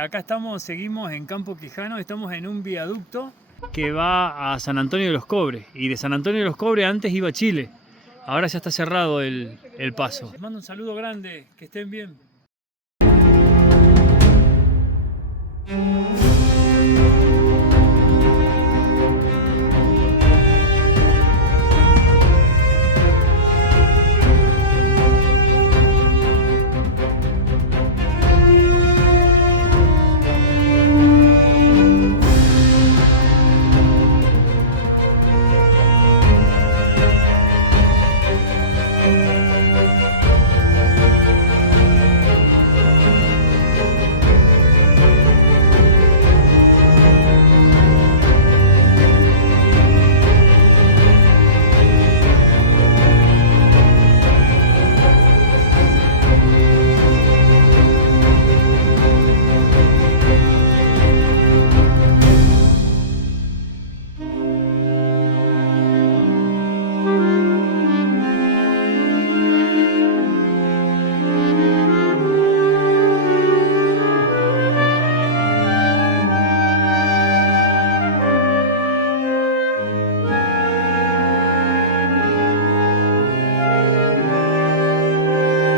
Acá estamos, seguimos en Campo Quijano, estamos en un viaducto que va a San Antonio de los Cobres. Y de San Antonio de los Cobres antes iba a Chile. Ahora ya está cerrado el paso. Les mando un saludo grande, que estén bien.